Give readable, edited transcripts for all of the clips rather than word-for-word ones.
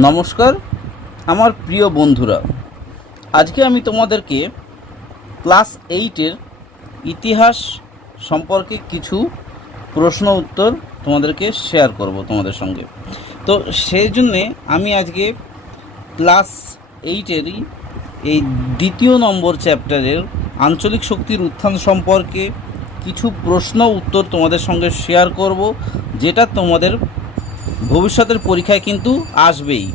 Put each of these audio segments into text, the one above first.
নমস্কার আমার প্রিয় বন্ধুরা, আজকে আমি তোমাদেরকে ক্লাস 8-এর ইতিহাস সম্পর্কে কিছু প্রশ্ন উত্তর তোমাদেরকে শেয়ার করব তোমাদের সঙ্গে। তো সেই জন্যে আমি আজকে ক্লাস 8-এরই এই দ্বিতীয় নম্বর চ্যাপ্টারের আঞ্চলিক শক্তির উত্থান সম্পর্কে কিছু প্রশ্ন উত্তর তোমাদের সঙ্গে শেয়ার করব, যেটা তোমাদের ভবিষ্যতের পরীক্ষায় কিন্তু আসবেই।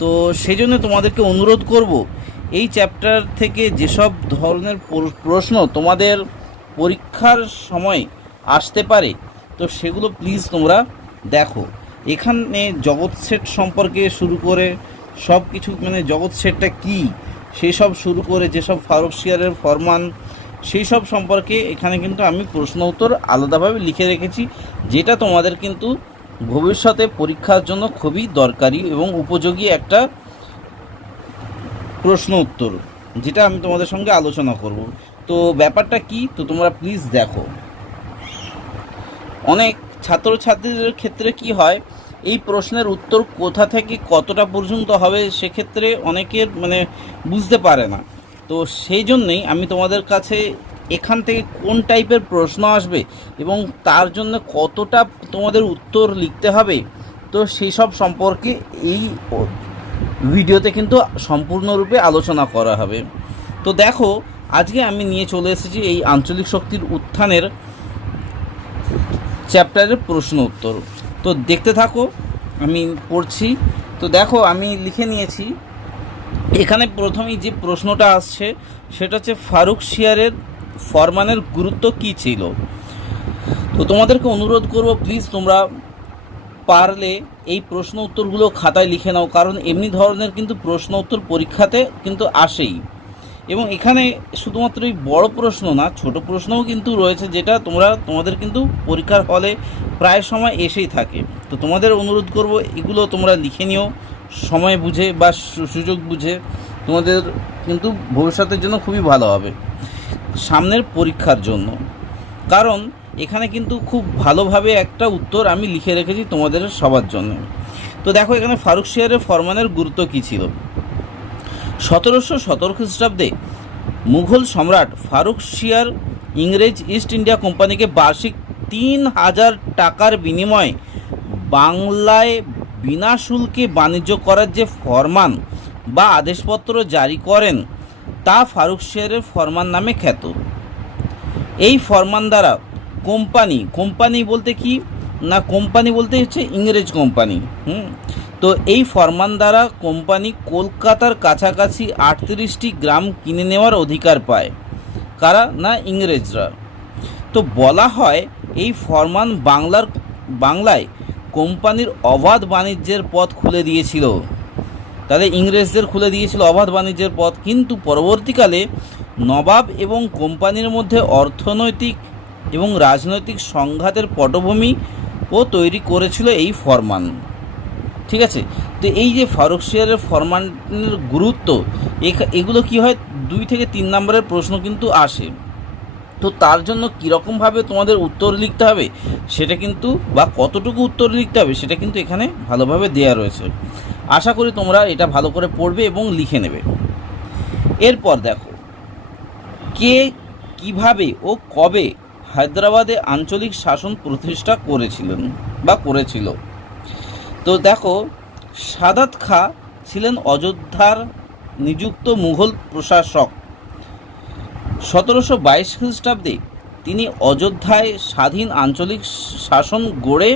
তো সেই জন্য তোমাদেরকে অনুরোধ করব, এই চ্যাপ্টার থেকে যেসব ধরনের প্রশ্ন তোমাদের পরীক্ষার সময় আসতে পারে, তো সেগুলো প্লিজ তোমরা দেখো। এখানে জগৎ সেট সম্পর্কে শুরু করে সব কিছু, জগৎ সেটটা কী সেই সব শুরু করে যেসব ফারুকশিয়ারের ফরমান সেই সব সম্পর্কে এখানে কিন্তু আমি প্রশ্ন উত্তর আলাদাভাবে লিখে রেখেছি, যেটা তোমাদের কিন্তু ভবিষ্যতে পরীক্ষার জন্য খুবই দরকারি এবং উপযোগী একটা প্রশ্ন উত্তর, যেটা আমি তোমাদের সঙ্গে আলোচনা করব। তো ব্যাপারটা কি, তো তোমরা প্লিজ দেখো। অনেক ছাত্রছাত্রীদের ক্ষেত্রে কি হয়, এই প্রশ্নের উত্তর কোথা থেকে কতটা পর্যন্ত হবে সেক্ষেত্রে অনেকের বুঝতে পারে না। তো সেই জন্যেই আমি তোমাদের কাছে এখান থেকে কোন টাইপের প্রশ্ন আসবে এবং তার জন্য কতটা তোমাদের উত্তর লিখতে হবে, তো সেই সব সম্পর্কে এই ভিডিওতে কিন্তু সম্পূর্ণরূপে আলোচনা করা হবে। তো দেখো, আজকে আমি নিয়ে চলে এসেছি এই আঞ্চলিক শক্তির উত্থানের চ্যাপ্টারের প্রশ্ন উত্তর। তো দেখতে থাকো, আমি পড়ছি। তো দেখো, আমি লিখে নিয়েছি। এখানে প্রথমেই যে প্রশ্নটা আসছে সেটা হচ্ছে ফারুকশিয়ারের ফরমানের গুরুত্ব কী ছিল। তো তোমাদেরকে অনুরোধ করব, প্লিজ তোমরা পারলে এই প্রশ্ন উত্তরগুলো খাতায় লিখে নাও, কারণ এমনি ধরনের কিন্তু প্রশ্ন উত্তর পরীক্ষাতে কিন্তু আসেই। এবং এখানে শুধুমাত্র এই বড় প্রশ্ন না, ছোট প্রশ্নও কিন্তু রয়েছে, যেটা তোমাদের কিন্তু পরীক্ষার হলে প্রায় সময় এসেই থাকে। তো তোমাদের অনুরোধ করব, এগুলো তোমরা লিখে নিও সময় বুঝে বা সুযোগ বুঝে, তোমাদের কিন্তু ভবিষ্যতের জন্য খুবই ভালো হবে সামনের পরীক্ষার জন্য। কারণ এখানে কিন্তু খুব ভালোভাবে একটা উত্তর আমি লিখে রেখেছি তোমাদের সবার জন্য। তো দেখো, এখানে ফারুকশিয়ারের ফরমানের গুরুত্ব কী ছিল। 1717 খ্রিস্টাব্দে মুঘল সম্রাট ফারুকশিয়ার ইংরেজ ইস্ট ইন্ডিয়া কোম্পানিকে বার্ষিক 3000 টাকার বিনিময়ে বাংলায় বিনা শুল্কে বাণিজ্য করার যে ফরমান বা আদেশপত্র জারি করেন, তা ফারুকশিয়ারের ফরমান নামে খ্যাত। এই ফরমান দ্বারা কোম্পানি বলতে কি না, কোম্পানি বলতে হচ্ছে ইংরেজ কোম্পানি। তো এই ফরমান দ্বারা কোম্পানি কলকাতার কাছাকাছি 38টি গ্রাম কিনে নেওয়ার অধিকার পায়। কারা না, ইংরেজরা। তো বলা হয় এই ফরমান বাংলায় কোম্পানির অবাধ বাণিজ্যের পথ খুলে দিয়েছিল। তাহলে ইংরেজদের খুলে দিয়েছিল অবাধ বাণিজ্যের পথ, কিন্তু পরবর্তীকালে নবাব এবং কোম্পানির মধ্যে অর্থনৈতিক এবং রাজনৈতিক সংঘাতের পটভূমি তৈরি করেছিল এই ফরমান। ঠিক আছে। তো এই যে ফারুকশিয়ারের ফরমানের গুরুত্ব, এগুলো কি হয়, 2 থেকে 3 নম্বরের প্রশ্ন কিন্তু আসে। তো তার জন্য কীরকমভাবে তোমাদের উত্তর লিখতে হবে সেটা কিন্তু, বা কতটুকু উত্তর লিখতে হবে সেটা কিন্তু এখানে ভালোভাবে দেয়া রয়েছে। আশা করি তোমরা এটা ভালো করে পড়বে এবং লিখে নেবে। এরপর দেখো, কে কিভাবে ও কবে হায়দ্রাবাদে আঞ্চলিক শাসন প্রতিষ্ঠা করেছিলেন বা করেছিল। তো দেখো, সাদাত খাঁ ছিলেন অযোধ্যার নিযুক্ত মুঘল প্রশাসক। 1722 খ্রিস্টাব্দে তিনি অযোধ্যায় স্বাধীন আঞ্চলিক শাসন গড়ে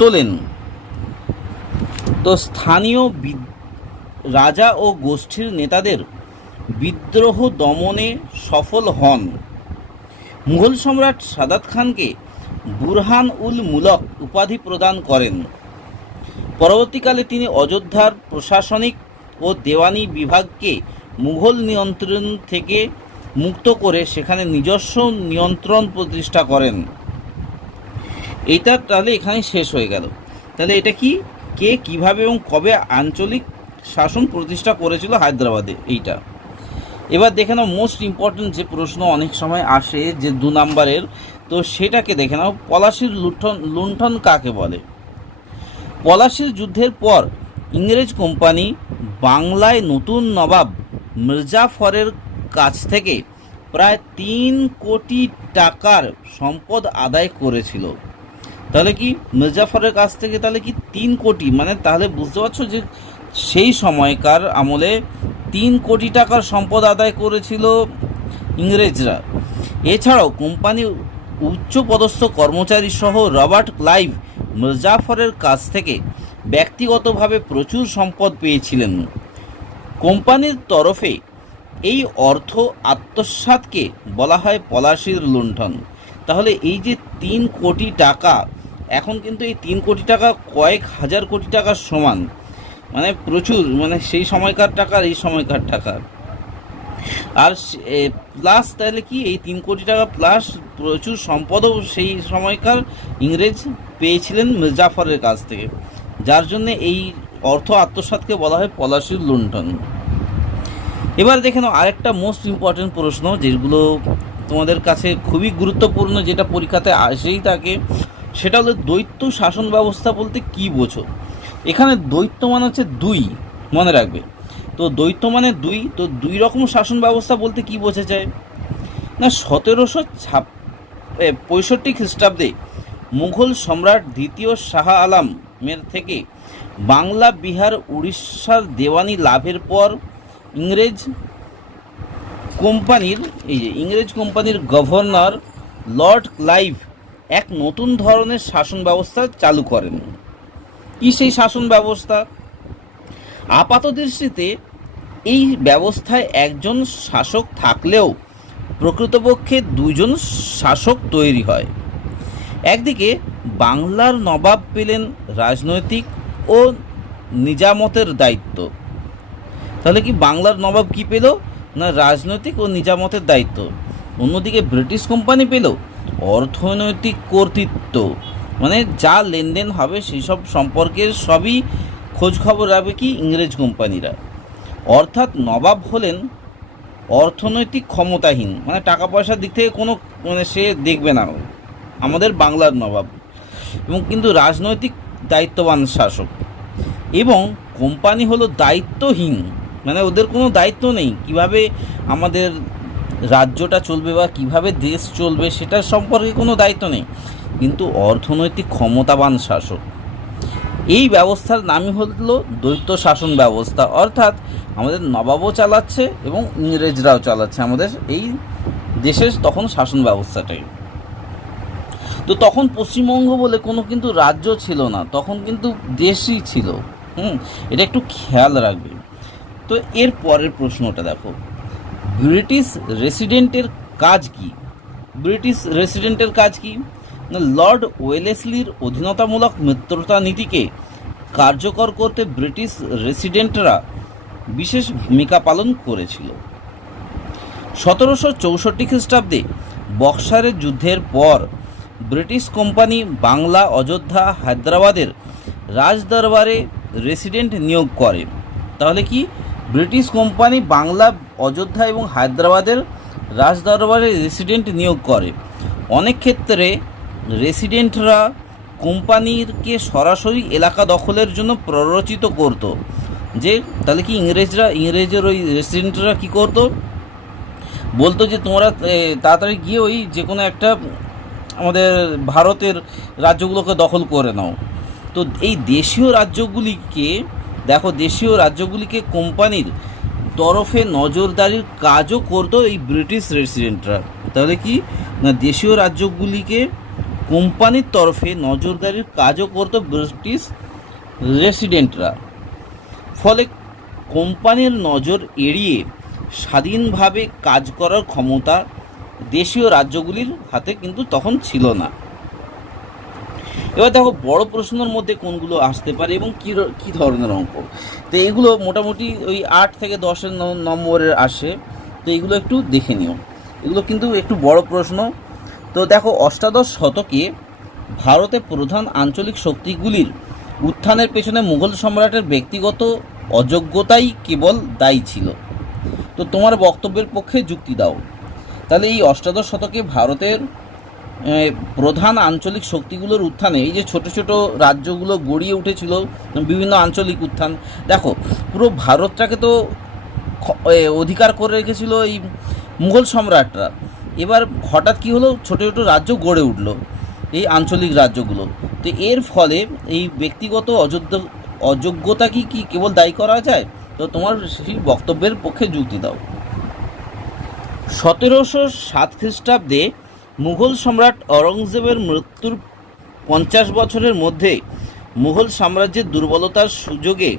তোলেন। তো স্থানীয় রাজা ও গোষ্ঠীর নেতাদের বিদ্রোহ দমনে সফল হন। মুঘল সম্রাট সাদাত খানকে বুরহান উল মুলক উপাধি প্রদান করেন। পরবর্তীকালে তিনি অযোধ্যার প্রশাসনিক ও দেওয়ানি বিভাগকে মুঘল নিয়ন্ত্রণ থেকে মুক্ত করে সেখানে নিজস্ব নিয়ন্ত্রণ প্রতিষ্ঠা করেন। এইটা তাহলে এখানে শেষ হয়ে গেল। তাহলে এটা কি, কে কিভাবে এবং কবে আঞ্চলিক শাসন প্রতিষ্ঠা করেছিল হায়দ্রাবাদে, এইটা। এবার দেখে নাও মোস্ট ইম্পর্টেন্ট যে প্রশ্ন অনেক সময় আসে, যে 2 নম্বরের, তো সেটাকে দেখে নাও। পলাশির লুণ্ঠন কাকে বলে। পলাশির যুদ্ধের পর ইংরেজ কোম্পানি বাংলায় নতুন নবাব মির্জাফরের কাছ থেকে প্রায় 3 কোটি টাকার সম্পদ আদায় করেছিল। তাহলে কি মির্জাফরের কাছ থেকে তাহলে কি 3 কোটি, মানে তাহলে বুঝতে পারছো যে সেই সময়কার আমলে 3 কোটি টাকার সম্পদ আদায় করেছিল ইংরেজরা। এছাড়াও কোম্পানির উচ্চপদস্থ কর্মচারী সহ রবার্ট ক্লাইভ মির্জাফরের কাছ থেকে ব্যক্তিগতভাবে প্রচুর সম্পদ পেয়েছিলেন। কোম্পানির তরফে এই অর্থ আত্মসাৎকে বলা হয় পলাশির লুণ্ঠন। তাহলে এই যে 3 কোটি টাকা, এখন কিন্তু এই 3 কোটি টাকা কয়েক হাজার কোটি টাকার সমান, মানে প্রচুর, মানে সেই সময়কার টাকা আর এই সময়কার টাকা। আর প্লাস তাহলে কি এই 3 কোটি টাকা প্লাস প্রচুর সম্পদও সেই সময়কার ইংরেজ পেয়েছিলেন মির্জাফরের কাছ থেকে, যার জন্য এই অর্থ আত্মসাৎকে বলা হয় পলাশির লুণ্ঠন। এবার দেখে নাও আরেকটা মোস্ট ইম্পর্টেন্ট প্রশ্ন, যেগুলো তোমাদের কাছে খুবই গুরুত্বপূর্ণ, যেটা পরীক্ষাতে আসেই থাকে, সেটা হলো দ্বৈত শাসন ব্যবস্থা বলতে কি বোঝো। এখানে দ্বৈত মানে হচ্ছে 2, মনে রাখবে। তো দ্বৈত মানে 2, তো 2 রকম শাসন ব্যবস্থা বলতে কি বোঝা যায় না, 1765 খ্রিস্টাব্দে মুঘল সম্রাট দ্বিতীয় শাহ আলমের থেকে বাংলা, বিহার, উড়িষ্যার দেওয়ানি লাভের পর ইংরেজ কোম্পানির গভর্নর লর্ড ক্লাইভ এক নতুন ধরনের শাসন ব্যবস্থা চালু করেন। কি সেই শাসন ব্যবস্থা? আপাত দৃষ্টিতে এই ব্যবস্থায় একজন শাসক থাকলেও প্রকৃতপক্ষে 2জন শাসক তৈরি হয়। একদিকে বাংলার নবাব পেলেন রাজনৈতিক ও নিজামতের দায়িত্ব। তাহলে কি বাংলার নবাব কি পেল না, রাজনৈতিক ও নিজামতের দায়িত্ব। অন্যদিকে ব্রিটিশ কোম্পানি পেল অর্থনৈতিক কর্তৃত্ব, মানে যা লেনদেন হবে সেই সব সম্পর্কের সবই খোঁজ খবর রাখবে কি ইংরেজ কোম্পানিরা। অর্থাৎ নবাব হলেন অর্থনৈতিক ক্ষমতাহীন, মানে টাকা পয়সার দিক থেকে কোনো মানে সে দেখবে না আমাদের বাংলার নবাব, এবং কিন্তু রাজনৈতিক দায়িত্ববান শাসক। এবং কোম্পানি হলো দায়িত্বহীন, মানে ওদের কোনো দায়িত্ব নেই কিভাবে আমাদের রাজ্যটা চলবে বা কিভাবে দেশ চলবে সেটার সম্পর্কে কোনো দায়িত্ব নেই, কিন্তু অর্থনৈতিক ক্ষমতাবান শাসক। এই ব্যবস্থার নামই হলো দ্বৈত শাসন ব্যবস্থা, অর্থাৎ আমাদের নবাবও চালাচ্ছে এবং ইংরেজরাও চালাচ্ছে আমাদের এই দেশের তখন শাসন ব্যবস্থাটাই। তো তখন পশ্চিমবঙ্গ বলে কোনো কিন্তু রাজ্য ছিল না, তখন কিন্তু দেশই ছিল। এটা একটু খেয়াল রাখবে। তো এর পরের প্রশ্নটা দেখো, ব্রিটিশ রেসিডেন্টের কাজ কি? ব্রিটিশ রেসিডেন্টের কাজ কি না, লর্ড ওয়েলেসলির অধীনতামূলক মিত্রতা নীতিকে কার্যকর করতে ব্রিটিশ রেসিডেন্টরা বিশেষ ভূমিকা পালন করেছিল। 1764 খ্রিস্টাব্দে বক্সারের যুদ্ধের পর ব্রিটিশ কোম্পানি বাংলা, অযোধ্যা, হায়দ্রাবাদের রাজদরবারে রেসিডেন্ট নিয়োগ করে। তাহলে কি ব্রিটিশ কোম্পানি বাংলা, অযোধ্যা এবং হায়দ্রাবাদের রাজদরবারে রেসিডেন্ট নিয়োগ করে। অনেক ক্ষেত্রে রেসিডেন্টরা কোম্পানিকে সরাসরি এলাকা দখলের জন্য প্ররোচিত করত। যে তাহলে কি ইংরেজের ওই রেসিডেন্টরা কী করতো, বলতো যে তোমরা তাড়াতাড়ি গিয়ে ওই যে কোনো একটা আমাদের ভারতের রাজ্যগুলোকে দখল করে নাও। তো এই দেশীয় রাজ্যগুলিকে কোম্পানির তরফে নজরদারির কাজও করতো এই ব্রিটিশ রেসিডেন্টরা। তাহলে কি না, দেশীয় রাজ্যগুলিকে কোম্পানির তরফে নজরদারির কাজও করতো ব্রিটিশ রেসিডেন্টরা। ফলে কোম্পানির নজর এড়িয়ে স্বাধীনভাবে কাজ করার ক্ষমতা দেশীয় রাজ্যগুলির হাতে কিন্তু তখন ছিল না। এবার দেখো বড় প্রশ্নের মধ্যে কোনগুলো আসতে পারে এবং কী ধরনের অঙ্ক। তো এগুলো মোটামুটি ওই 8 থেকে 10 নম্বরের আসে, তো এগুলো একটু দেখে নিও, এগুলো কিন্তু একটু বড় প্রশ্ন। তো দেখো অষ্টাদশ শতকে ভারতে প্রধান আঞ্চলিক শক্তিগুলির উত্থানের পেছনে মুঘল সম্রাটের ব্যক্তিগত অযোগ্যতাই কেবল দায়ী ছিল। তো তোমার বক্তব্যের পক্ষে যুক্তি দাও। তাহলে এই অষ্টাদশ শতকে ভারতের প্রধান আঞ্চলিক শক্তিগুলোর উত্থানে এই যে ছোট ছোট রাজ্যগুলো গড়িয়ে উঠেছিল, বিভিন্ন আঞ্চলিক উত্থান, দেখো পুরো ভারতটাকে তো অধিকার করে রেখেছিল এই মুঘল সম্রাটরা। এবার হঠাৎ কী হলো, ছোট ছোট রাজ্য গড়ে উঠলো, এই আঞ্চলিক রাজ্যগুলো। তো এর ফলে এই ব্যক্তিগত অযোগ্যতা কি কেবল দায়ী করা যায়? তো তোমার সেই বক্তব্যের পক্ষে যুক্তি দাও। 1707 খ্রিস্টাব্দে মুঘল সম্রাট অরঙ্গজেবের মৃত্যুর 50 বছরের মধ্যে মুঘল সাম্রাজ্যের দুর্বলতার সুযোগে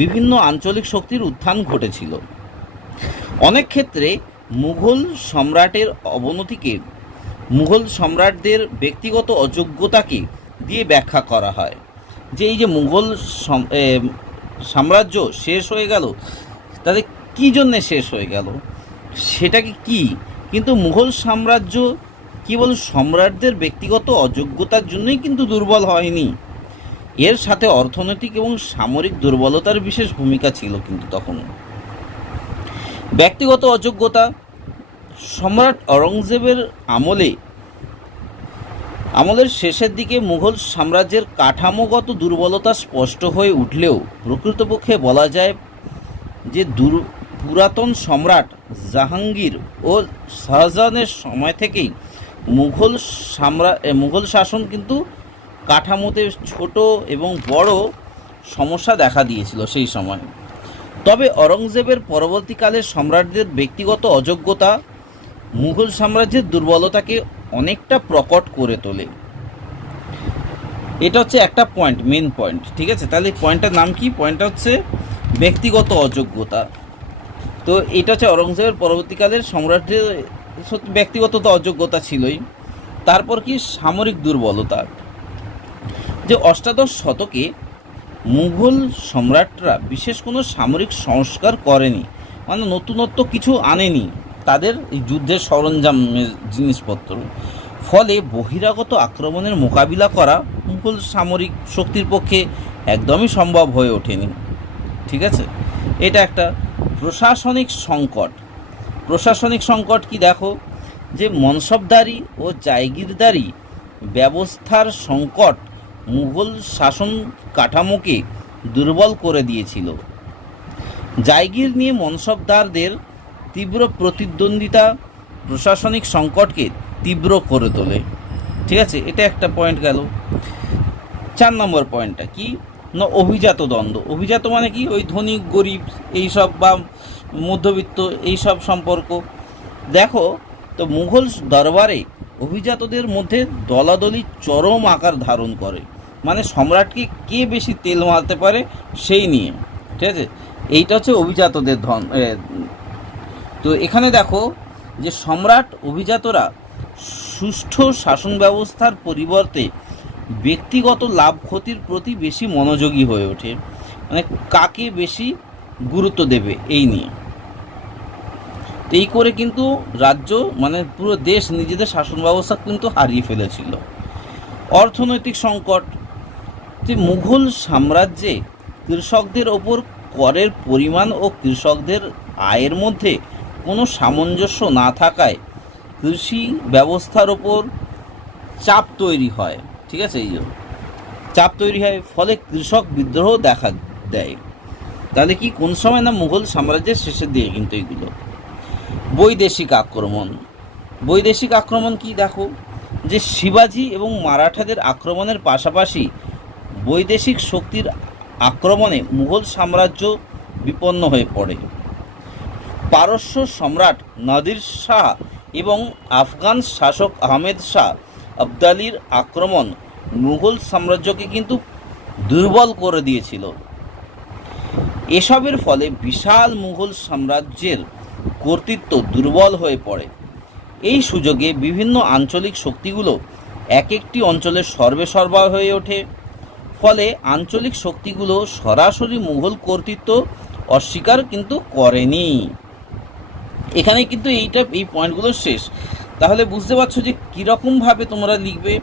বিভিন্ন আঞ্চলিক শক্তির উত্থান ঘটেছিল। অনেক ক্ষেত্রে মুঘল সম্রাটের অবনতিকে মুঘল সম্রাটদের ব্যক্তিগত অযোগ্যতাকে দিয়ে ব্যাখ্যা করা হয়, যে এই যে মুঘল সাম্রাজ্য শেষ হয়ে গেল, তাদের কী জন্যে শেষ হয়ে গেল সেটাকে কি, কিন্তু মুঘল সাম্রাজ্য কেবল সম্রাটদের ব্যক্তিগত অযোগ্যতার জন্যই কিন্তু দুর্বল হয়নি, এর সাথে অর্থনৈতিক এবং সামরিক দুর্বলতার বিশেষ ভূমিকা ছিল। কিন্তু তখন ব্যক্তিগত অযোগ্যতা, সম্রাট অরঙ্গজেবের আমলের শেষের দিকে মুঘল সাম্রাজ্যের কাঠামোগত দুর্বলতা স্পষ্ট হয়ে উঠলেও প্রকৃতপক্ষে বলা যায় যে পুরাতন সম্রাট জাহাঙ্গীর ও শাহজাহানের সময় থেকেই মুঘল শাসন কিন্তু কাঠামোতে ছোট এবং বড় সমস্যা দেখা দিয়েছিল সেই সময়। তবে অরঙ্গজেবের পরবর্তীকালে সম্রাটদের ব্যক্তিগত অযোগ্যতা মুঘল সাম্রাজ্যের দুর্বলতাকে অনেকটা প্রকট করে তোলে। এটা হচ্ছে একটা পয়েন্ট, মেন পয়েন্ট, ঠিক আছে? তাহলে পয়েন্টটার নাম কি? পয়েন্টটা হচ্ছে ব্যক্তিগত অযোগ্যতা। তো এটা হচ্ছে অরঙ্গজেবের পরবর্তীকালের সম্রাটদের ব্যক্তিগত তো অযোগ্যতা ছিলই, তারপর কি সামরিক দুর্বলতা, যে অষ্টাদশ শতকে মুঘল সম্রাটরা বিশেষ কোনো সামরিক সংস্কার করেনি, মানে নতুনত্ব কিছু আনেনি তাদের এই যুদ্ধের সরঞ্জাম জিনিসপত্র, ফলে বহিরাগত আক্রমণের মোকাবিলা করা মুঘল সামরিক শক্তির পক্ষে একদমই সম্ভব হয়ে ওঠেনি, ঠিক আছে? এটা একটা প্রশাসনিক সংকট কি দেখো, যে মনসবদারি ও জায়গিরদারি ব্যবস্থার সংকট মুঘল শাসন কাঠামোকে দুর্বল করে দিয়েছিল। জায়গির নিয়ে মনসবদারদের তীব্র প্রতিদ্বন্দ্বিতা প্রশাসনিক সংকটকে তীব্র করে তোলে, ঠিক আছে? এটা একটা পয়েন্ট গেল। 4 নম্বর পয়েন্টটা কি না, অভিজাত দ্বন্দ্ব। অভিজাত মানে কি, ওই ধনী গরিব এইসব বা মধ্যবিত্ত এইসব সম্পর্ক। দেখো তো মুঘল দরবারে অভিজাতদের মধ্যে দলাদলি চরম আকার ধারণ করে, মানে সম্রাটকে কে বেশি তেল মারতে পারে সেই নিয়ে, ঠিক আছে? এইটা হচ্ছে অভিজাতদের তো এখানে দেখো যে সম্রাট অভিজাতরা সুষ্ঠু শাসন ব্যবস্থার পরিবর্তে ব্যক্তিগত লাভ ক্ষতির প্রতি বেশি মনোযোগী হয়ে ওঠে, মানে কাকে বেশি গুরুত্ব দেবে এই নিয়ে। এই করে কিন্তু রাজ্য মানে পুরো দেশ নিজেদের শাসন ব্যবস্থা কিন্তু হারিয়ে ফেলেছিল। অর্থনৈতিক সংকট, যে মুঘল সাম্রাজ্যে কৃষকদের ওপর করের পরিমাণ ও কৃষকদের আয়ের মধ্যে কোনো সামঞ্জস্য না থাকায় কৃষি ব্যবস্থার ওপর চাপ তৈরি হয়, ঠিক আছে? এই চাপ তৈরি হয়, ফলে কৃষক বিদ্রোহ দেখা দেয়। তাহলে কি কোন সময় না, মুঘল সাম্রাজ্যের শেষের দিকে কিন্তু এগুলো। বৈদেশিক আক্রমণ কি দেখো, যে শিবাজি এবং মারাঠাদের আক্রমণের পাশাপাশি বৈদেশিক শক্তির আক্রমণে মুঘল সাম্রাজ্য বিপন্ন হয়ে পড়ে। পারস্য সম্রাট নাদির শাহ এবং আফগান শাসক আহমেদ শাহ আবদালির আক্রমণ মুঘল সাম্রাজ্যকে কিন্তু দুর্বল করে দিয়েছিল। এসবের ফলে বিশাল মুঘল সাম্রাজ্যের কর্তৃত্ব দুর্বল হয়ে পড়ে। এই সুযোগে বিভিন্ন আঞ্চলিক শক্তিগুলো এক একটি অঞ্চলের সর্বেসর্বা হয়ে ওঠে, ফলে আঞ্চলিক শক্তিগুলো সরাসরি মুঘল কর্তৃত্ব অস্বীকার কিন্তু করেনি। এখানে কিন্তু এই পয়েন্টগুলো শেষ। তাহলে বুঝতে পারছো যে কীরকমভাবে তোমরা লিখবে।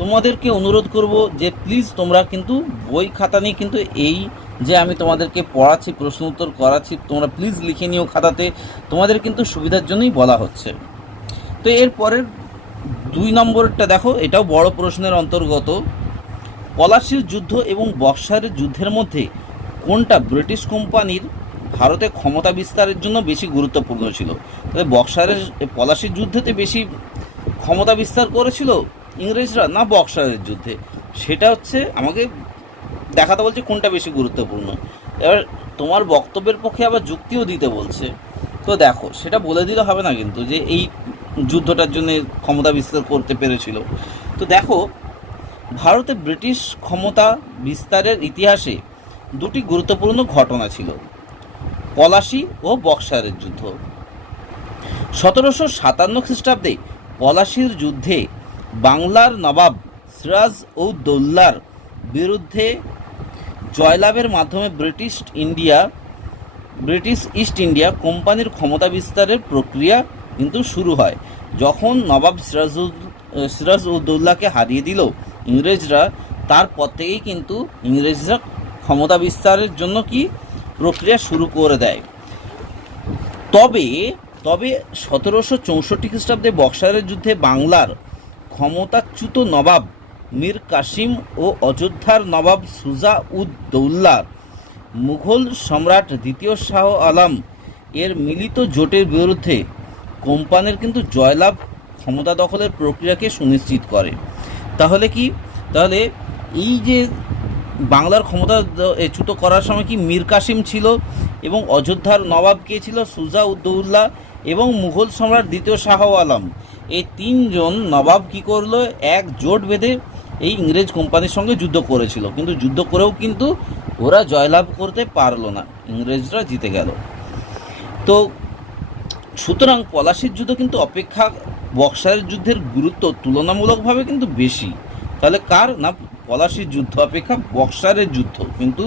তোমাদেরকে অনুরোধ করব যে প্লিজ তোমরা কিন্তু বই খাতা নিয়ে কিন্তু এই যে আমি তোমাদেরকে পড়াচ্ছি, প্রশ্ন উত্তর করাচ্ছি, তোমরা প্লিজ লিখে নিও খাতাতে, তোমাদের কিন্তু সুবিধার জন্যই বলা হচ্ছে। তো এর পরের 2 নম্বরটা দেখো, এটাও বড় প্রশ্নের অন্তর্গত। পলাশির যুদ্ধ এবং বক্সারের যুদ্ধের মধ্যে কোনটা ব্রিটিশ কোম্পানির ভারতে ক্ষমতা বিস্তারের জন্য বেশি গুরুত্বপূর্ণ ছিল? তাহলে পলাশির যুদ্ধেতে বেশি ক্ষমতা বিস্তার করেছিল ইংরেজরা না বক্সারের যুদ্ধে? সেটা হচ্ছে আমাকে দেখাতে বলছে কোনটা বেশি গুরুত্বপূর্ণ। এবার তোমার বক্তব্যের পক্ষে আবার যুক্তিও দিতে বলছে। তো দেখো, সেটা বলে দিলে হবে না কিন্তু যে এই যুদ্ধটার জন্য ক্ষমতা বিস্তার করতে পেরেছিল। তো দেখো, ভারতে ব্রিটিশ ক্ষমতা বিস্তারের ইতিহাসে দুটি গুরুত্বপূর্ণ ঘটনা ছিল, পলাশি ও বক্সারের যুদ্ধ। 1757 খ্রিস্টাব্দে পলাশির যুদ্ধে বাংলার নবাব সিরাজ উদ দৌলার বিরুদ্ধে জয়লাভের মাধ্যমে ব্রিটিশ ইস্ট ইন্ডিয়া কোম্পানির ক্ষমতা বিস্তারের প্রক্রিয়া কিন্তু শুরু হয়। যখন নবাব সিরাজ উদ দৌলাকে হারিয়ে দিল ইংরেজরা, তারপর থেকেই কিন্তু ইংরেজরা ক্ষমতা বিস্তারের জন্য কি প্রক্রিয়া শুরু করে দেয়। তবে 1764 খ্রিস্টাব্দে বক্সারের যুদ্ধে বাংলার ক্ষমতাচ্যুত নবাব মীর কাসিম ও অযোধ্যার নবাব সুজা উদ দৌলা মুঘল সম্রাট দ্বিতীয় শাহ আলম এর মিলিত জোটের বিরুদ্ধে কোম্পানির কিন্তু জয়লাভ ক্ষমতা দখলের প্রক্রিয়াকে সুনিশ্চিত করে। তাহলে এই যে বাংলার ক্ষমতা চ্যুত করার সময় কি মীর কাসিম ছিল, এবং অযোধ্যার নবাব কে ছিল? সুজা উদ্দৌলা, এবং মুঘল সম্রাট দ্বিতীয় শাহ আলম। এই তিনজন নবাব কি করলো, এক জোট বেঁধে এই ইংরেজ কোম্পানির সঙ্গে যুদ্ধ করেছিল, কিন্তু যুদ্ধ করেও কিন্তু ওরা জয়লাভ করতে পারলো না, ইংরেজরা জিতে গেল। তো সুতরাং পলাশির যুদ্ধ কিন্তু অপেক্ষা বক্সারের যুদ্ধের গুরুত্ব তুলনামূলকভাবে কিন্তু বেশি। তাহলে কার না, পলাশির যুদ্ধ অপেক্ষা বক্সারের যুদ্ধ কিন্তু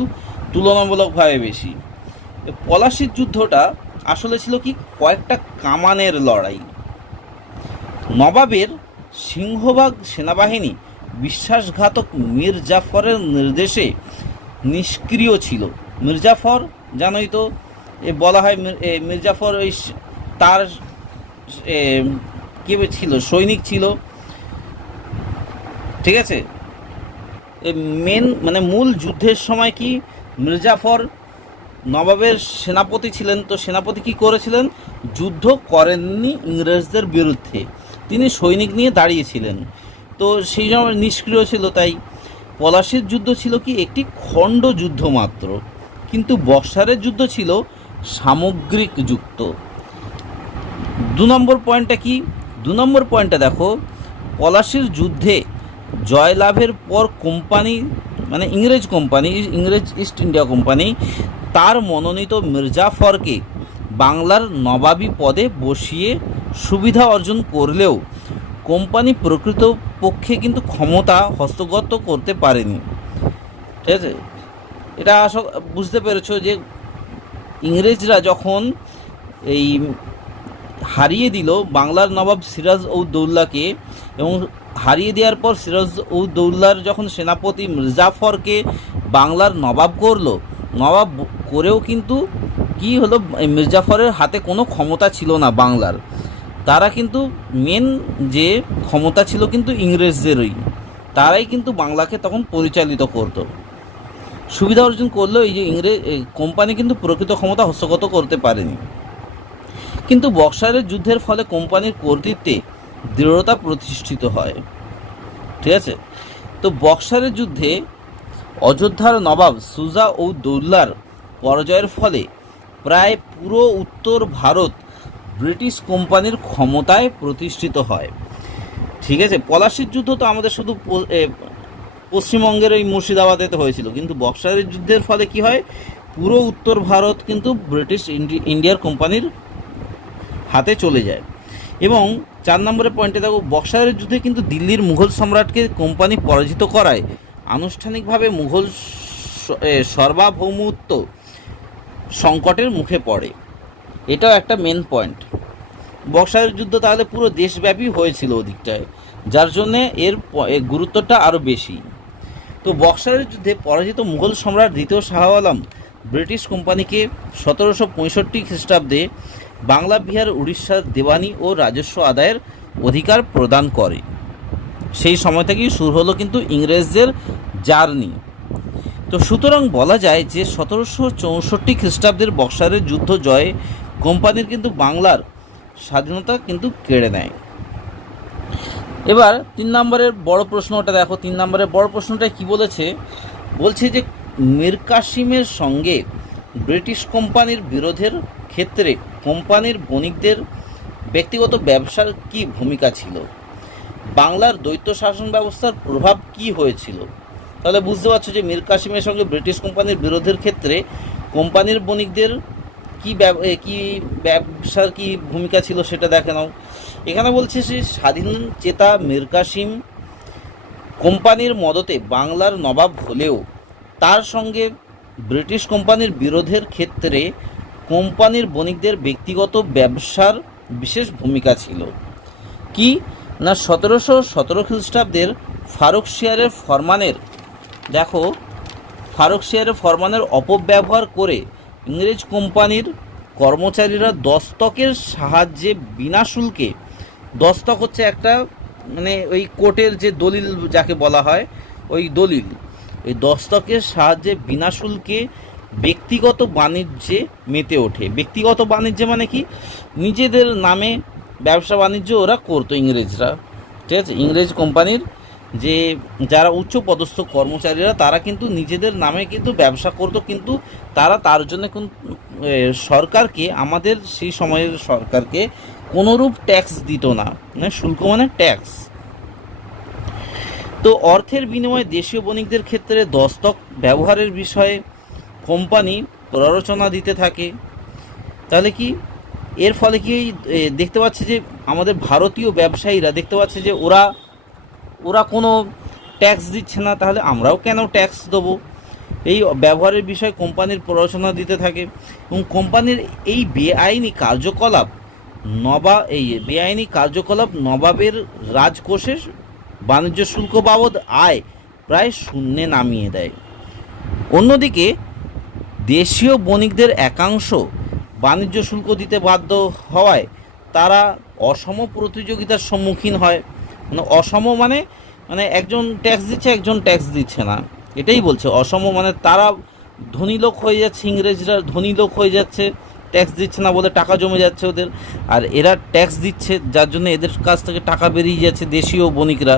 তুলনামূলকভাবে বেশি। পলাশির যুদ্ধটা আসলে ছিল কি কয়েকটা কামানের লড়াই। নবাবের সিংহভাগ সেনাবাহিনী বিশ্বাসঘাতক মীর জাফরের নির্দেশে নিষ্ক্রিয় ছিল। মীর জাফর জানোই তো, বলা হয় মীর জাফর ওই তার কে ছিল, সৈনিক ছিল, ঠিক আছে। মূল যুদ্ধের সময় কি মীর জাফর নবাবের সেনাপতি ছিলেন। তো সেনাপতি কি করেছিলেন, যুদ্ধ করেননি ইংরেজদের বিরুদ্ধে, তিনি সৈনিক নিয়ে দাঁড়িয়েছিলেন। তো সেই সময় নিষ্ক্রিয় ছিল। তাই পলাশির যুদ্ধ ছিল কি একটি খণ্ড যুদ্ধ মাত্র, কিন্তু বক্সারের যুদ্ধ ছিল সামগ্রিক যুক্ত। 2 নম্বর পয়েন্টটা কি, 2 নম্বর পয়েন্টটা দেখো, পলাশির যুদ্ধে জয়লাভের পর কোম্পানি ইংরেজ ইস্ট ইন্ডিয়া কোম্পানি তার মনোনীত মির্জাফরকে বাংলার নবাবী পদে বসিয়ে সুবিধা অর্জন করলেও কোম্পানি প্রকৃতপক্ষে কিন্তু ক্ষমতা হস্তগত করতে পারেনি। ঠিক আছে, এটা বুঝতে পেরেছো যে ইংরেজরা যখন এই হারিয়ে দিল বাংলার নবাব সিরাজ উদ দৌলাকে, এবং হারিয়ে দেওয়ার পর সিরাজ উদ দৌলার যখন সেনাপতি মির্জাফরকে বাংলার নবাব করলো, নবাব করেও কিন্তু কি হলো, মির্জাফরের হাতে কোনো ক্ষমতা ছিল না বাংলার। তারা কিন্তু মেন যে ক্ষমতা ছিল কিন্তু ইংরেজদেরই, তারাই কিন্তু বাংলাকে তখন পরিচালিত করতো, সুবিধা অর্জন করলেও এই যে কোম্পানি কিন্তু প্রকৃত ক্ষমতা হস্তগত করতে পারেনি। কিন্তু বক্সারের যুদ্ধের ফলে কোম্পানির কর্তৃত্বে দৃঢ়তা প্রতিষ্ঠিত হয়। ঠিক আছে, তো বক্সারের যুদ্ধে অযোধ্যার নবাব সুজা ও দৌলার পরাজয়ের ফলে প্রায় পুরো উত্তর ভারত ব্রিটিশ কোম্পানির ক্ষমতায় প্রতিষ্ঠিত হয়। ঠিক আছে, পলাশির যুদ্ধ তো আমাদের শুধু পশ্চিমবঙ্গের ওই মুর্শিদাবাদেতে হয়েছিল, কিন্তু বক্সারের যুদ্ধের ফলে কি হয়, পুরো উত্তর ভারত কিন্তু ব্রিটিশ ইন্ডিয়ার কোম্পানির হাতে চলে যায়। এবং 4 নম্বরের পয়েন্টে দেখো, বক্সারের যুদ্ধে কিন্তু দিল্লির মুঘল সম্রাটকে কোম্পানি পরাজিত করায় আনুষ্ঠানিকভাবে মুঘল সার্বভৌমত্ব সংকটের মুখে পড়ে। এটাও একটা মেন পয়েন্ট। বক্সারের যুদ্ধ তাহলে পুরো দেশব্যাপী হয়েছিল ওদিকটায়, যার জন্যে এর গুরুত্বটা আরও বেশি। তো বক্সারের যুদ্ধে পরাজিত মুঘল সম্রাট দ্বিতীয় শাহ আলম ব্রিটিশ কোম্পানিকে 1765 খ্রিস্টাব্দে বাংলা, বিহার, উড়িষ্যার দেওয়ানি ও রাজস্ব আদায়ের অধিকার প্রদান করে। সেই সময় থেকেই শুরু হলো কিন্তু ইংরেজদের জার্নি। তো সুতরাং বলা যায় যে 1764 খ্রিস্টাব্দের বক্সারের যুদ্ধ জয়ে কোম্পানির কিন্তু বাংলার স্বাধীনতা কিন্তু কেড়ে নেয়। এবার 3 নম্বরের বড় প্রশ্নটা দেখো। 3 নম্বরের বড় প্রশ্নটা কি বলেছে, বলছে যে মীর কাসিমের সঙ্গে ব্রিটিশ কোম্পানির বিরোধের ক্ষেত্রে কোম্পানির বণিকদের ব্যক্তিগত ব্যবসার কি ভূমিকা ছিল, বাংলার দ্বৈত শাসন ব্যবস্থার প্রভাব কি হয়েছিল। তাহলে বুঝতে পারছো যে মীর কাসিমের সঙ্গে ব্রিটিশ কোম্পানির বিরোধের ক্ষেত্রে কোম্পানির বণিকদের কি ব্যবসার কি ভূমিকা ছিল সেটা দেখে নাও। এখানে বলছে যে স্বাধীন চেতা মীর কাসিম কোম্পানির মদতে বাংলার নবাব হলেও তার সঙ্গে ব্রিটিশ কোম্পানির বিরোধের ক্ষেত্রে কোম্পানির বণিকদের ব্যক্তিগত ব্যবসার বিশেষ ভূমিকা ছিল। কি না, 1717 খ্রিস্টাব্দের ফারুকশিয়ারের ফরমানের, দেখো ফারুকশিয়ারের ফরমানের অপব্যবহার করে ইংরেজ কোম্পানির কর্মচারীরা দস্তকের সাহায্যে বিনা শুল্কে, দস্তক হচ্ছে একটা মানে ওই কোর্টের যে দলিল যাকে বলা হয় ওই দলিল, ওই দস্তকের সাহায্যে বিনা শুল্কে ব্যক্তিগত বাণিজ্যে মেতে ওঠে। ব্যক্তিগত বাণিজ্যে মানে কি, নিজেদের নামে ব্যবসা বাণিজ্য ওরা করতো ইংরেজরা, ঠিক আছে। ইংরেজ কোম্পানির যে যারা উচ্চ পদস্থ কর্মচারীরা তারা কিন্তু নিজেদের নামে কিন্তু ব্যবসা করতো, কিন্তু তারা তার জন্য সরকারকে, আমাদের সেই সময়ের সরকারকে কোনোরূপ ট্যাক্স দিত না, মানে শুল্ক মানে ট্যাক্স। তো অর্থের বিনিময়ে দেশীয় বণিকদের ক্ষেত্রে দস্তক ব্যবহারের বিষয়ে কোম্পানি প্ররোচনা দিতে থাকে। তাহলে কি এর ফলে কি দেখতে পাচ্ছে যে আমাদের ভারতীয় ব্যবসায়ীরা দেখতে পাচ্ছে যে ওরা কোনো ট্যাক্স দিচ্ছে না, তাহলে আমরাও কেন ট্যাক্স দেবো, এই ব্যবহারের বিষয়ে কোম্পানির প্ররোচনা দিতে থাকে। এবং কোম্পানির এই বেআইনি কার্যকলাপ নবাবের রাজকোষে বাণিজ্য শুল্ক বাবদ আয় প্রায় শূন্যে নামিয়ে দেয়। অন্যদিকে দেশীয় বণিকদের একাংশ বাণিজ্য শুল্ক দিতে বাধ্য হওয়ায় তারা অসম প্রতিযোগিতার সম্মুখীন হয়। মানে অসম মানে একজন ট্যাক্স দিচ্ছে একজন ট্যাক্স দিচ্ছে না, এটাই বলছে অসম, মানে তারা ধনী লোক হয়ে যাচ্ছে, ইংরেজরা ধনী লোক হয়ে যাচ্ছে, ট্যাক্স দিচ্ছে না বলে টাকা জমে যাচ্ছে ওদের, আর এরা ট্যাক্স দিচ্ছে যার জন্য এদের কাছ থেকে টাকা বেরিয়ে যাচ্ছে দেশীয় বণিকরা।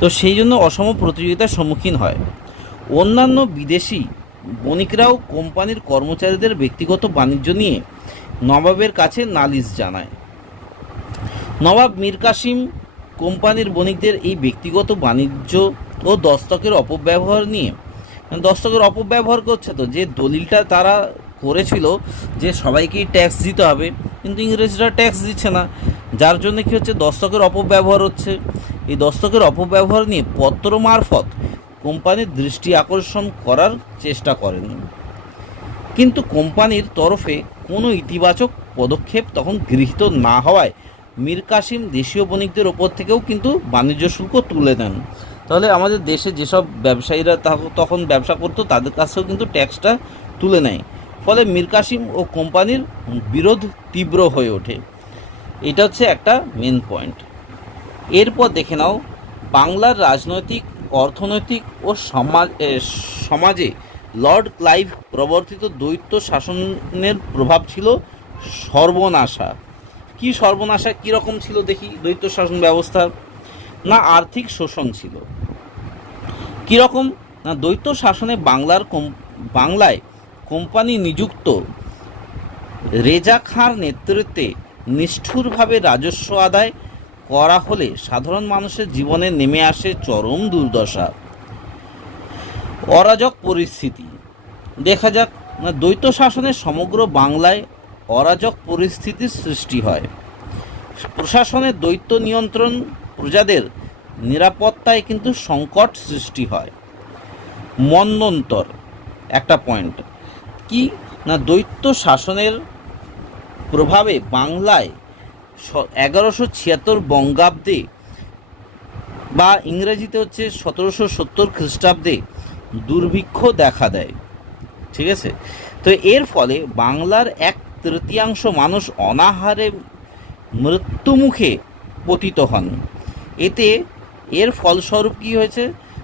তো সেই জন্য অসম প্রতিযোগিতার সম্মুখীন হয়। অন্যান্য বিদেশি বণিকরাও কোম্পানির কর্মচারীদের ব্যক্তিগত বাণিজ্য নিয়ে নবাবের কাছে নালিশ জানায়। নবাব মীর কাসিম কোম্পানির বণিকদের এই ব্যক্তিগত বাণিজ্য ও দস্তকের অপব্যবহার করছে। তো যে দলিলটা তারা করেছিল যে সবাইকেই ট্যাক্স দিতে হবে, কিন্তু ইংরেজরা ট্যাক্স দিচ্ছে না, যার জন্য কি হচ্ছে, দস্তকের অপব্যবহার হচ্ছে। এই দস্তকের অপব্যবহার নিয়ে পত্র মারফত কোম্পানির দৃষ্টি আকর্ষণ করার চেষ্টা করেন, কিন্তু কোম্পানির তরফে কোনো ইতিবাচক পদক্ষেপ তখন গৃহীত না হওয়ায় মীর কাসিম দেশীয় বণিকদের ওপর থেকেও কিন্তু বাণিজ্য শুল্ক তুলে নেন। তাহলে আমাদের দেশে যেসব ব্যবসায়ীরা তখন ব্যবসা করতো তাদের কাছেও কিন্তু ট্যাক্সটা তুলে নেয়, ফলে মীর কাসিম ও কোম্পানির বিরোধ তীব্র হয়ে ওঠে। এটা হচ্ছে একটা মেন পয়েন্ট। এরপর দেখে নাও বাংলার রাজনৈতিক, অর্থনৈতিক ও সমাজে লর্ড ক্লাইভ প্রবর্তিত দ্বৈত শাসনের প্রভাব ছিল সর্বনাশা। কি সর্বনাশা, কীরকম ছিল দেখি দ্বৈত শাসন ব্যবস্থা? না আর্থিক শোষণ ছিল। কীরকম না, দ্বৈত শাসনে বাংলায় কোম্পানি নিযুক্ত রেজা খাঁর নেতৃত্বে নিষ্ঠুরভাবে রাজস্ব আদায় করা হলে সাধারণ মানুষের জীবনে নেমে আসে চরম দুর্দশা, অরাজক পরিস্থিতি। দেখা যাক না, দ্বৈত শাসনে সমগ্র বাংলায় অরাজক পরিস্থিতির সৃষ্টি হয়। প্রশাসনের দ্বৈত নিয়ন্ত্রণ, প্রজাদের নিরাপত্তায় কিন্তু সংকট সৃষ্টি হয়। মন্বন্তর একটা পয়েন্ট কি না, দ্বৈত শাসনের প্রভাবে বাংলায় 1176 বঙ্গাব্দে বা ইংরেজিতে হচ্ছে 1770 খ্রিস্টাব্দে দুর্ভিক্ষ দেখা দেয়, ঠিক আছে। তো এর ফলে বাংলার 1/3 মানুষ অনাহারে মৃত্যুমুখে পতিত হন। এতে এর ফলস্বরূপ কী হয়েছে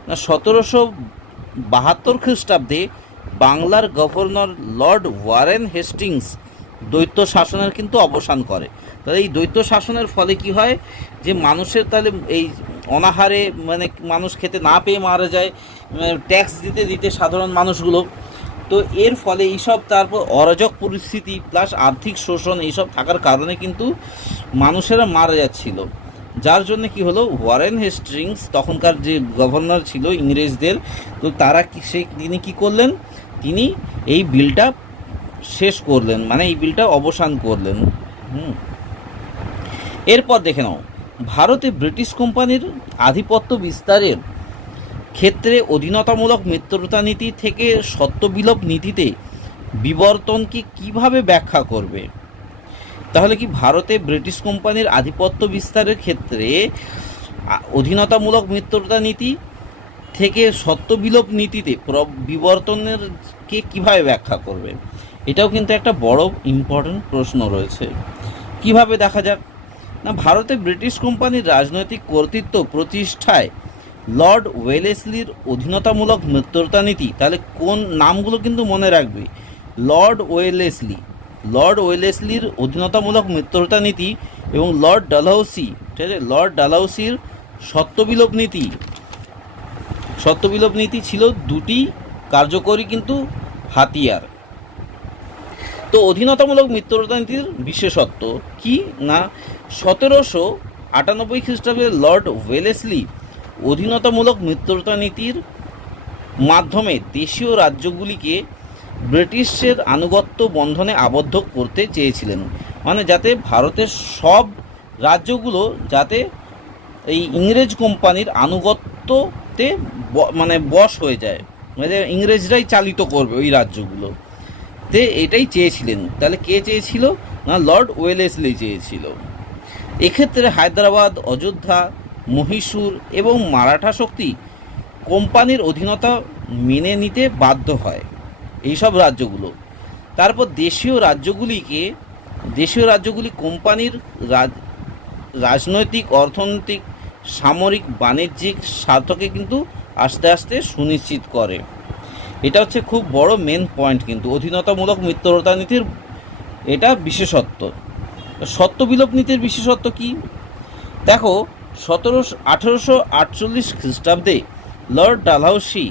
না 1772 খ্রিস্টাব্দে বাংলার গভর্নর লর্ড ওয়ারেন হেস্টিংস দ্বৈত শাসনের কিন্তু অবসান করে। তাহলে এই দ্বৈত শাসনের ফলে কি হয় যে মানুষের তাহলে এই অনাহারে মানে মানুষ খেতে না পেয়ে মারা যায়, ট্যাক্স দিতে দিতে সাধারণ মানুষগুলো। তো এর ফলে এইসব তারপর অরাজক পরিস্থিতি প্লাস আর্থিক শোষণ এইসব থাকার কারণে কিন্তু মানুষেরা মারা যাচ্ছিল। যার জন্য কি হলো, ওয়ারেন হেস্টিংস তখনকার যে গভর্নর ছিল ইংরেজদের, তো তারা তিনি কি করলেন, তিনি এই বিলটা শেষ করলেন, মানে এই বিলটা অবসান করলেন। এরপর দেখে নাও, ভারতে ব্রিটিশ কোম্পানির আধিপত্য বিস্তারের ক্ষেত্রে অধীনতামূলক মিত্রতা নীতি থেকে সত্ত্ববিলোপ নীতিতে বিবর্তনকে কিভাবে ব্যাখ্যা করবে? তাহলে কি ভারতে ব্রিটিশ কোম্পানির আধিপত্য বিস্তারের ক্ষেত্রে অধীনতামূলক মিত্রতা নীতি থেকে সত্ত্ববিলোপ নীতিতে বিবর্তনের কে কীভাবে ব্যাখ্যা করবে? এটাও কিন্তু একটা বড় ইম্পর্ট্যান্ট প্রশ্ন রয়েছে। কিভাবে দেখা যাক না, ভারতে ব্রিটিশ কোম্পানির রাজনৈতিক কর্তৃত্ব প্রতিষ্ঠায় লর্ড ওয়েলেসলির অধীনতামূলক মিত্রতা নীতি, তাহলে কোন নামগুলো কিন্তু মনে রাখবে, লর্ড ওয়েলেসলির অধীনতামূলক মিত্রতা নীতি এবং লর্ড ডালহৌসি, ঠিক আছে, লর্ড ডালহৌসির সত্ত্ববিলোপ নীতি ছিল দুটি কার্যকরী কিন্তু হাতিয়ার। তো অধীনতামূলক মিত্রতা নীতির বিশেষত্ব কি না, 1798 খ্রিস্টাব্দে লর্ড ওয়েলেসলি অধীনতামূলক মিত্রতা নীতির মাধ্যমে দেশীয় রাজ্যগুলিকে ব্রিটিশের আনুগত্য বন্ধনে আবদ্ধ করতে চেয়েছিলেন, মানে যাতে ভারতের সব রাজ্যগুলো যাতে এই ইংরেজ কোম্পানির আনুগত্যতে মানে বশ হয়ে যায়, মানে ইংরেজরাই চালিত করবে ওই রাজ্যগুলো, তে এটাই চেয়েছিলেন। তাহলে কে চেয়েছিল না, লর্ড ওয়েলেসলি চেয়েছিল। এক্ষেত্রে হায়দ্রাবাদ, অযোধ্যা, মহীশূর এবং মারাঠা শক্তি কোম্পানির অধীনতা মেনে নিতে বাধ্য হয় এইসব রাজ্যগুলো। তারপর দেশীয় রাজ্যগুলি কোম্পানির রাজনৈতিক, অর্থনৈতিক, সামরিক, বাণিজ্যিক স্বার্থকে কিন্তু আস্তে আস্তে সুনিশ্চিত করে। এটা হচ্ছে খুব বড় মেন পয়েন্ট কিন্তু অধীনতামূলক মিত্রতা নীতির, এটা বিশেষত্ব। সত্ত্ববিলোপ নীতির বিশেষত্ব কি দেখো, 1848 খ্রিস্টাব্দে লর্ড ডালহৌসি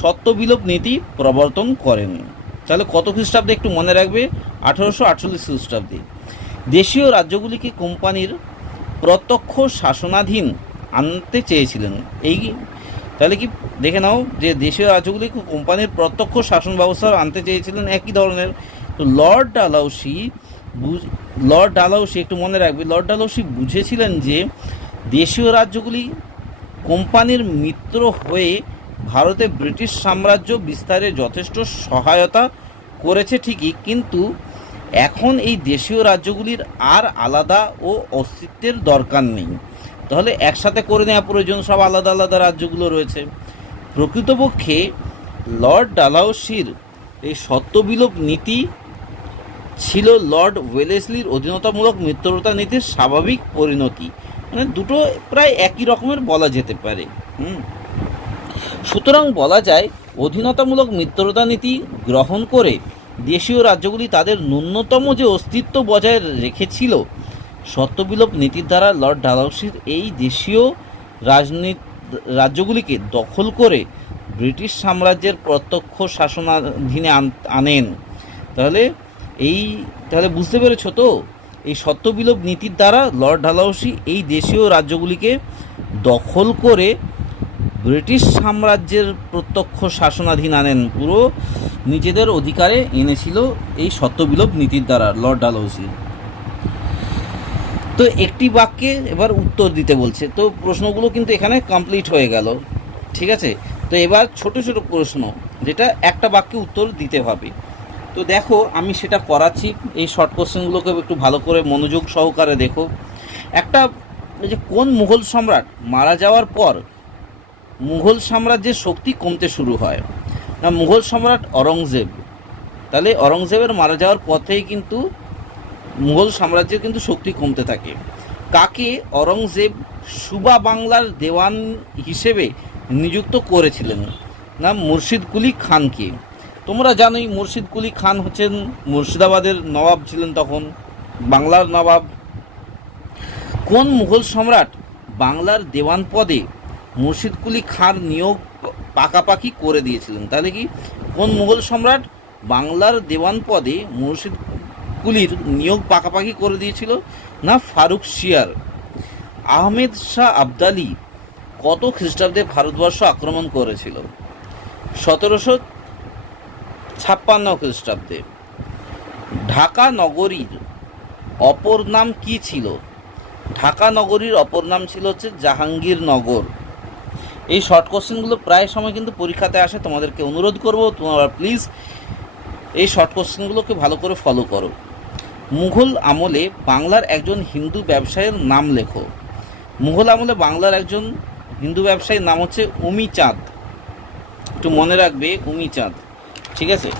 সত্ত্ববিলোপ নীতি প্রবর্তন করেন। তাহলে কত খ্রিস্টাব্দে একটু মনে রাখবে, 1848 খ্রিস্টাব্দে। দেশীয় রাজ্যগুলিকে কোম্পানির প্রত্যক্ষ শাসনাধীন আনতে চেয়েছিলেন। তাহলে কি দেখে নাও যে দেশীয় রাজ্যগুলিকে কোম্পানির প্রত্যক্ষ শাসন ব্যবস্থা আনতে চেয়েছিলেন একই ধরনের। তো লর্ড ডালহৌসি একটু মনে রাখবে, লর্ড ডালহৌসি বুঝেছিলেন যে দেশীয় রাজ্যগুলি কোম্পানির মিত্র হয়ে ভারতে ব্রিটিশ সাম্রাজ্য বিস্তারে যথেষ্ট সহায়তা করেছে ঠিকই, কিন্তু এখন এই দেশীয় রাজ্যগুলির আর আলাদা ও অস্তিত্বের দরকার নেই। তাহলে একসাথে করে নেওয়া প্রয়োজন, সব আলাদা আলাদা রাজ্যগুলো রয়েছে। প্রকৃতপক্ষে লর্ড ডালহৌসির এই সত্ত্ববিলোপ নীতি ছিল লর্ড ওয়েলেসলির অধীনতামূলক মিত্রতা নীতির স্বাভাবিক পরিণতি, মানে দুটো প্রায় একই রকমের বলা যেতে পারে। সুতরাং বলা যায় অধীনতামূলক মিত্রতা নীতি গ্রহণ করে দেশীয় রাজ্যগুলি তাদের ন্যূনতম যে অস্তিত্ব বজায় রেখেছিল, সত্ত্ববিলোপ নীতির দ্বারা লর্ড ডালহৌসির এই দেশীয় রাজ্যগুলিকে দখল করে ব্রিটিশ সাম্রাজ্যের প্রত্যক্ষ শাসনাধীনে আনেন। তাহলে বুঝতে পেরেছ তো, এই সত্ত্ববিলোপ নীতির দ্বারা লর্ড ডালহৌসি এই দেশীয় রাজ্যগুলিকে দখল করে ব্রিটিশ সাম্রাজ্যের প্রত্যক্ষ শাসনাধীন আনেন, পুরো নিজেদের অধিকারে এনেছিল এই সত্ত্ববিলোপ নীতির দ্বারা লর্ড ডালহৌসি। তো একটি বাক্যে এবার উত্তর দিতে বলছে, তো প্রশ্নগুলো কিন্তু এখানে কমপ্লিট হয়ে গেল, ঠিক আছে। তো এবার ছোট ছোট প্রশ্ন যেটা একটা বাক্যে উত্তর দিতে হবে। তো দেখো আমি সেটা করাচ্ছি, এই শর্ট কোশ্চেনগুলোকে একটু ভালো করে মনোযোগ সহকারে দেখো। একটা যে কোন মুঘল সম্রাট মারা যাওয়ার পর মুঘল সাম্রাজ্যের শক্তি কমতে শুরু হয় না, মুঘল সম্রাট অরঙ্গজেব। তাহলে অরঙ্গজেবের মারা যাওয়ার পর থেকেই কিন্তু মুঘল সাম্রাজ্যের কিন্তু শক্তি কমতে থাকে। কাকে অরঙ্গজেব সুবা বাংলার দেওয়ান হিসেবে নিযুক্ত করেছিলেন? না মুর্শিদ কুলি খানকে। তোমরা জানোই মুর্শিদ কুলি খান হচ্ছেন মুর্শিদাবাদের নবাব ছিলেন, তখন বাংলার নবাব। কোন মুঘল সম্রাট বাংলার দেওয়ান পদে মুর্শিদ কুলি খান নিয়োগ পাকাপাকি করে দিয়েছিলেন? তাহলে কি কোন মুঘল সম্রাট বাংলার দেওয়ান পদে মুর্শিদ কুলির নিয়োগ পাকাপাকি করে দিয়েছিল? না ফারুক শিয়ার। আহমেদ শাহ আবদালি কত খ্রিস্টাব্দে ভারতবর্ষ আক্রমণ করেছিল? 1756 খ্রিস্টাব্দে। ঢাকা নগরীর অপর নাম কি ছিল? ঢাকা নগরীর অপর নাম ছিল হচ্ছে জাহাঙ্গীরনগর। এই শর্ট কোশ্চেনগুলো প্রায় সময় কিন্তু পরীক্ষাতে আসে, তোমাদেরকে অনুরোধ করব তোমরা প্লিজ এই শর্ট কোশ্চেনগুলোকে ভালো করে ফলো করো। মুঘল আমলে বাংলার একজন হিন্দু ব্যবসায়ীর নাম লেখো। মুঘল আমলে বাংলার একজন হিন্দু ব্যবসায়ীর নাম হচ্ছে উমিচাঁদ, একটু মনে রাখবে উমিচাঁদ, ঠিক আছে।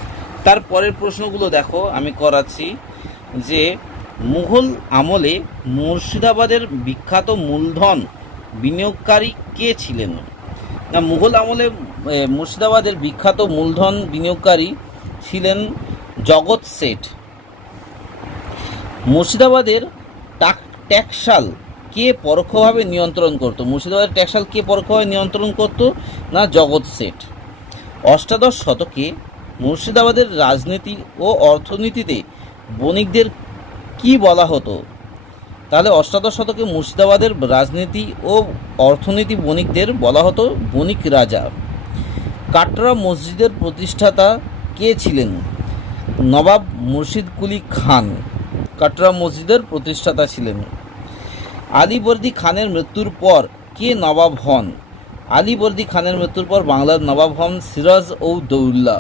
তারপরের প্রশ্নগুলো দেখো আমি করাচ্ছি, যে মুঘল আমলে মুর্শিদাবাদের বিখ্যাত মূলধন বিনিয়োগকারী কে ছিলেন? না মুঘল আমলে মুর্শিদাবাদের বিখ্যাত মূলধন বিনিয়োগকারী ছিলেন জগৎ শেঠ। মুর্শিদাবাদের ট্যাক্সাল কে পরোক্ষভাবে নিয়ন্ত্রণ করত? মুর্শিদাবাদের ট্যাক্সাল কে পরোক্ষভাবে নিয়ন্ত্রণ করত? না জগৎ শেঠ। অষ্টাদশ শতকে মুর্শিদাবাদের রাজনীতি ও অর্থনীতিতে বণিকদের কি বলা হতো? তাহলে অষ্টাদশ শতকে মুর্শিদাবাদের রাজনীতি ও অর্থনীতি বণিকদের বলা হতো বণিক রাজা। কাটরা মসজিদের প্রতিষ্ঠাতা কে ছিলেন? নবাব মুর্শিদ কুলি খান কাটরা মসজিদের প্রতিষ্ঠাতা ছিলেন। আলীবর্দী খানের মৃত্যুর পর কে নবাব হন? আলীবর্দী খানের মৃত্যুর পর বাংলার নবাব হন সিরাজ উদ দৌলা।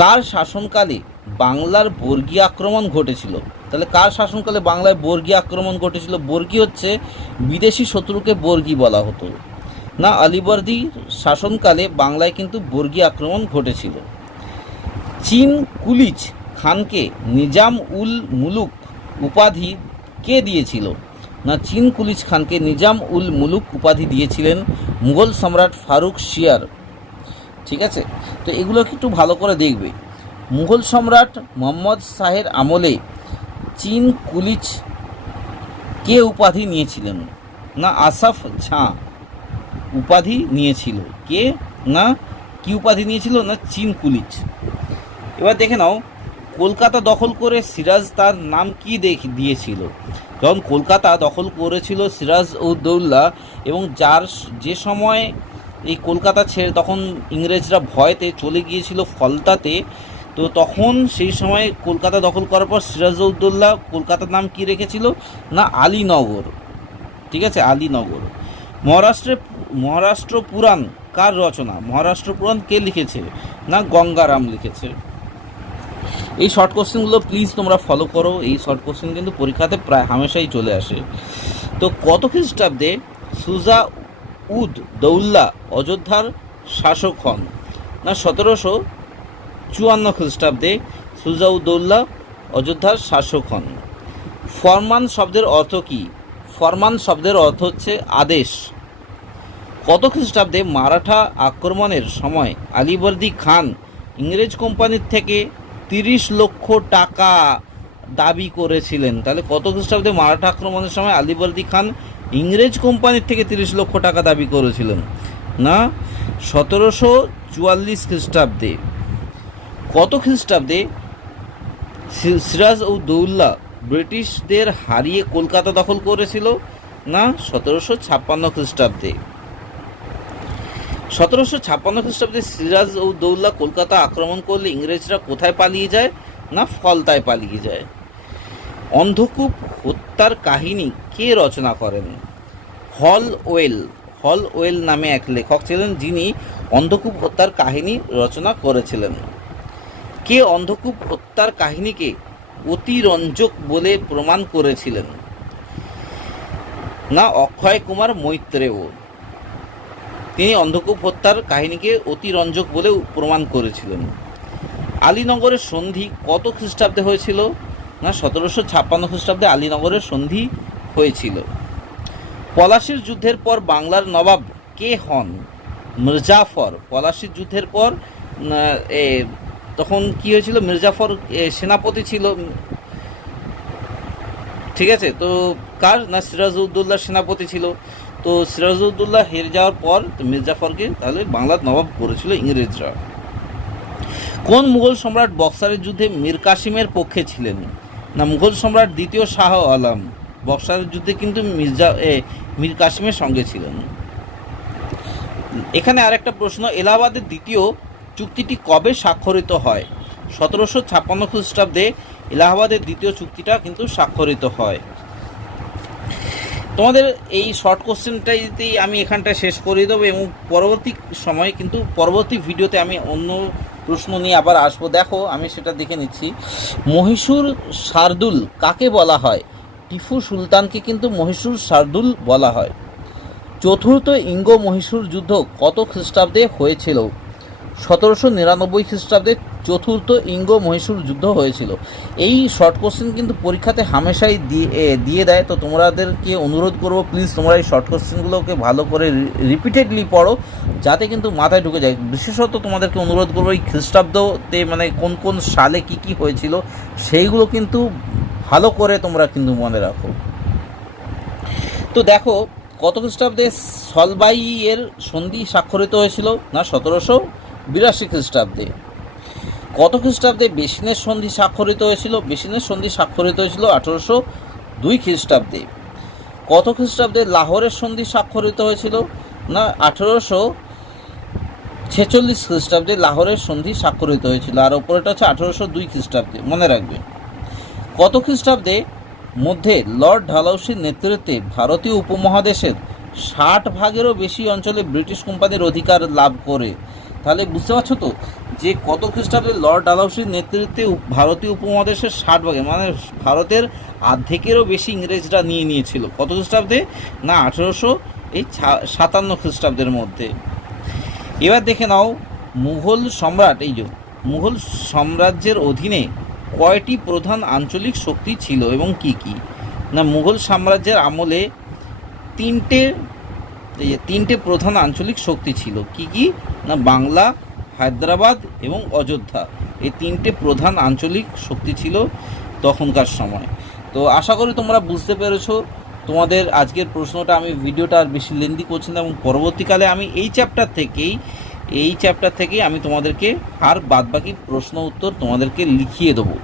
কার শাসনকালে বাংলার বর্গী আক্রমণ ঘটেছিল? তাহলে কার শাসনকালে বাংলায় বর্গী আক্রমণ ঘটেছিল? বর্গী হচ্ছে বিদেশি শত্রুকে বর্গী বলা হতো। না আলীবর্দী শাসনকালে বাংলায় কিন্তু বর্গী আক্রমণ ঘটেছিল। চীন কুলিচ খানকে নিজাম উল মুলুক উপাধি কে দিয়েছিল? না চীন কুলিচ খানকে নিজাম উল মুলুক উপাধি দিয়েছিলেন মুঘল সম্রাট ফারুক শিয়ার, ঠিক আছে। তো এগুলো একটু ভালো করে দেখবে। মুঘল সম্রাট মোহাম্মদ শাহের আমলে চীন কুলিচ কে উপাধি নিয়েছিলেন? না আসাফ ঝাঁ উপাধি নিয়েছিল। কে? না কি উপাধি নিয়েছিল? না চীন কুলিচ। এবার দেখে নাও, কলকাতা দখল করে সিরাজ তার নাম কি দিয়েছিল? যখন কলকাতা দখল করেছিল সিরাজ উদ দৌলা, এবং যে সময় এই কলকাতা ছেড়ে তখন ইংরেজরা ভয়তে চলে গিয়েছিল ফলতাতে, তো তখন সেই সময় কলকাতা দখল করার পর সিরাজ উদ দৌলা কলকাতার নাম কি রেখেছিল? না আলীনগর, ঠিক আছে, আলীনগর। মহারাষ্ট্র পুরাণ কার রচনা? মহারাষ্ট্র পুরাণ কে লিখেছে? না গঙ্গারাম লিখেছে। এই শর্ট কোশ্চেনগুলো প্লিজ তোমরা ফলো করো, এই শর্ট কোশ্চেন কিন্তু পরীক্ষাতে প্রায় হামেশাই চলে আসে। তো কত খ্রিস্টাব্দে সুজা উদ দৌল্লা অযোধ্যার শাসক হন? না 1754 খ্রিস্টাব্দে সুজা উদ দৌল্লা অযোধ্যার শাসক হন। ফরমান শব্দের অর্থ কি? ফরমান শব্দের অর্থ হচ্ছে আদেশ। কত খ্রিস্টাব্দে মারাঠা আক্রমণের সময় আলীবর্দী খান ইংরেজ কোম্পানির থেকে 30 লক্ষ টাকা দাবি করেছিলেন? তাহলে কত খ্রিস্টাব্দে মারাঠা আক্রমণের সময় আলীবর্দী খান ইংরেজ কোম্পানির থেকে 30 লক্ষ টাকা দাবি করেছিলেন? না 1744 খ্রিস্টাব্দে। কত খ্রিস্টাব্দে সিরাজ উদ দৌলা ব্রিটিশদের হারিয়ে কলকাতা দখল করেছিল? না 1756 খ্রিস্টাব্দে। 1756 খ্রিস্টাব্দে সিরাজ উদ দৌলা কলকাতা আক্রমণ করলে ইংরেজরা কোথায় পালিয়ে যায়? না ফলতায় পালিয়ে যায়। অন্ধকূপ হত্যার কাহিনী কে রচনা করেন? হলওয়েল নামে এক লেখক ছিলেন যিনি অন্ধকূপ হত্যার কাহিনী রচনা করেছিলেন। কে অন্ধকূপ হত্যার কাহিনীকে অতিরঞ্জক বলে প্রমাণ করেছিলেন? না অক্ষয় কুমার মৈত্রেয়। তিনি অন্ধকূপ হত্যার কাহিনীকে অতিরঞ্জক বলে প্রমাণ করেছিলেন। আলীনগরের সন্ধি কত খ্রিস্টাব্দে হয়েছিল? না 1756 খ্রিস্টাব্দে আলীনগরের সন্ধি হয়েছিল। পলাশির যুদ্ধের পর বাংলার নবাব কে হন? মির্জাফর। পলাশির যুদ্ধের পর তখন কি হয়েছিল, মির্জাফর সেনাপতি ছিল, ঠিক আছে। তো কার না, সিরাজউদ্দৌলার সেনাপতি ছিল। তো সিরাজউদ্দৌলা হেরে যাওয়ার পর তো মির্জাফরকে তাহলে বাংলার নবাব করেছিল ইংরেজরা। কোন মুঘল সম্রাট বক্সারের যুদ্ধে মীর কাসিমের পক্ষে ছিলেন? না, মুঘল সম্রাট দ্বিতীয় শাহ আলম বক্সারের যুদ্ধে কিন্তু মীর কাসিমের সঙ্গে ছিলেন। এখানে আরেকটা প্রশ্ন, এলাহাবাদের দ্বিতীয় চুক্তিটি কবে স্বাক্ষরিত হয়? 1756 খ্রিস্টাব্দে এলাহাবাদের দ্বিতীয় চুক্তিটা কিন্তু স্বাক্ষরিত হয়। তোমাদের এই শর্ট কোশ্চেনটাই আমি এখানটায় শেষ করে দেবো এবং পরবর্তী সময়ে কিন্তু পরবর্তী ভিডিওতে আমি অন্য প্রশ্ন নিয়ে আবার আসবো। দেখো আমি সেটা দেখে নিচ্ছি। মহীশূর শার্দুল কাকে বলা হয়? টিপু সুলতানকে কিন্তু মহীশূর শার্দুল বলা হয়। চতুর্থ ইঙ্গ মহীশূর যুদ্ধ কত খ্রিস্টাব্দে হয়েছিল? 1799 খ্রিস্টাব্দে চতুর্থ ইঙ্গ মহীশূর যুদ্ধ হয়েছিল। এই শর্ট কোশ্চেন কিন্তু পরীক্ষাতে হামেশাই দিয়ে দেয়। তো তোমাদেরকে অনুরোধ করবো প্লিজ তোমরা এই শর্ট কোশ্চেনগুলোকে ভালো করে রিপিটেডলি পড়ো, যাতে কিন্তু মাথায় ঢুকে যায়। বিশেষত তোমাদেরকে অনুরোধ করবো এই খ্রিস্টাব্দতে মানে কোন কোন সালে কি কি হয়েছিল সেইগুলো কিন্তু ভালো করে তোমরা কিন্তু মনে রাখো। তো দেখো কত খ্রিস্টাব্দে সলবাইয়ের সন্ধি স্বাক্ষরিত হয়েছিল? না, 1782 খ্রিস্টাব্দে। কত খ্রিস্টাব্দে বেসিনের সন্ধি স্বাক্ষরিত হয়েছিল? বেসিনের সন্ধি স্বাক্ষরিত হয়েছিল 1802 খ্রিস্টাব্দে। কত খ্রিস্টাব্দে লাহোরের সন্ধি স্বাক্ষরিত হয়েছিল? না, 1846 খ্রিস্টাব্দে লাহোরের সন্ধি স্বাক্ষরিত হয়েছিল। আর ওপরেটা হচ্ছে 1802 খ্রিস্টাব্দে, মনে রাখবে। কত খ্রিস্টাব্দে মধ্যে লর্ড ডালহৌসির নেতৃত্বে ভারতীয় উপমহাদেশের 60% বেশি অঞ্চলে ব্রিটিশ কোম্পানির অধিকার লাভ করে? তাহলে বুঝতে পারছো তো যে কত খ্রিস্টাব্দে লর্ড ডালহৌসির নেতৃত্বে ভারতীয় উপমহাদেশের 60% মানে ভারতের অর্ধেকেরও বেশি ইংরেজরা নিয়ে নিয়েছিল। কত খ্রিস্টাব্দে? না, 1857 খ্রিস্টাব্দের মধ্যে। এবার দেখে নাও মুঘল সম্রাট, এই যে মুঘল সাম্রাজ্যের অধীনে কয়টি প্রধান আঞ্চলিক শক্তি ছিল এবং কি কি? না, মুঘল সাম্রাজ্যের আমলে তিনটে প্রধান আঞ্চলিক শক্তি ছিল। কি কি? না, বাংলা, হায়দ্রাবাদ এবং অযোধ্যা, এই তিনটে প্রধান আঞ্চলিক শক্তি ছিল তখনকার সময়। তো আশা করি তোমরা বুঝতে পেরেছো। তোমাদের আজকের প্রশ্নটা আমি ভিডিওটা আর বেশি লেন্দি করছি না এবং পরবর্তীকালে আমি এই চ্যাপ্টার থেকেই আমি তোমাদেরকে আর বাদবাকি প্রশ্ন উত্তর তোমাদেরকে লিখিয়ে দেবো।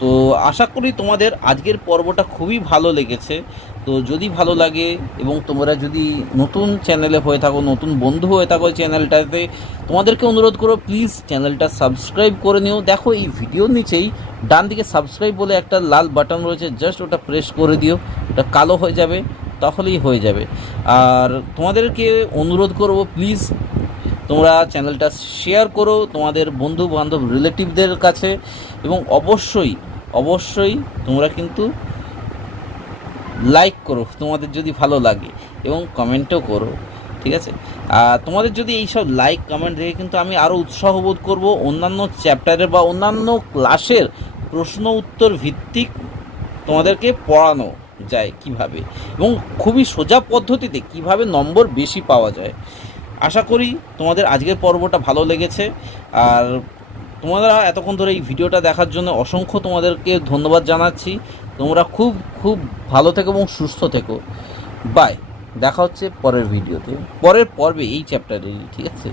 তো আশা করি তোমাদের আজকের পর্বটা খুবই ভালো লেগেছে। তো যদি ভালো লাগে এবং তোমরা যদি নতুন চ্যানেলে হয়ে থাকো, নতুন বন্ধু হয়ে থাকো চ্যানেলটাতে, তোমাদেরকে অনুরোধ করো প্লিজ চ্যানেলটা সাবস্ক্রাইব করে নিও। দেখো এই ভিডিওর নিচেই ডান দিকে সাবস্ক্রাইব বলে একটা লাল বাটন রয়েছে, জাস্ট ওটা প্রেস করে দিও, ওটা কালো হয়ে যাবে, তাহলেই হয়ে যাবে। আর তোমাদেরকে অনুরোধ করব প্লিজ তোমরা চ্যানেলটা শেয়ার করো তোমাদের বন্ধু বান্ধব রিলেটিভদের কাছে এবং অবশ্যই তোমরা কিন্তু লাইক করো তোমাদের যদি ভালো লাগে এবং কমেন্টও করো, ঠিক আছে। আর তোমাদের যদি এইসব লাইক কমেন্ট দেখে কিন্তু আমি আরও উৎসাহ বোধ করবো অন্যান্য চ্যাপ্টারের বা অন্যান্য ক্লাসের প্রশ্ন উত্তর ভিত্তিক তোমাদেরকে পড়ানো যায় কিভাবে এবং খুবই সোজা পদ্ধতিতে কিভাবে নম্বর বেশি পাওয়া যায়। আশা করি তোমাদের আজকের পর্বটা ভালো লেগেছে। আর তোমরা এতক্ষণ ধরে এই ভিডিওটা দেখার জন্য অসংখ্য তোমাদেরকে ধন্যবাদ জানাচ্ছি। তোমরা খুব খুব ভালো থেকো এবং সুস্থ থেকো। বাই, দেখা হচ্ছে পরের ভিডিওতে, পরের পর্বে এই চ্যাপ্টারেরই, ঠিক আছে।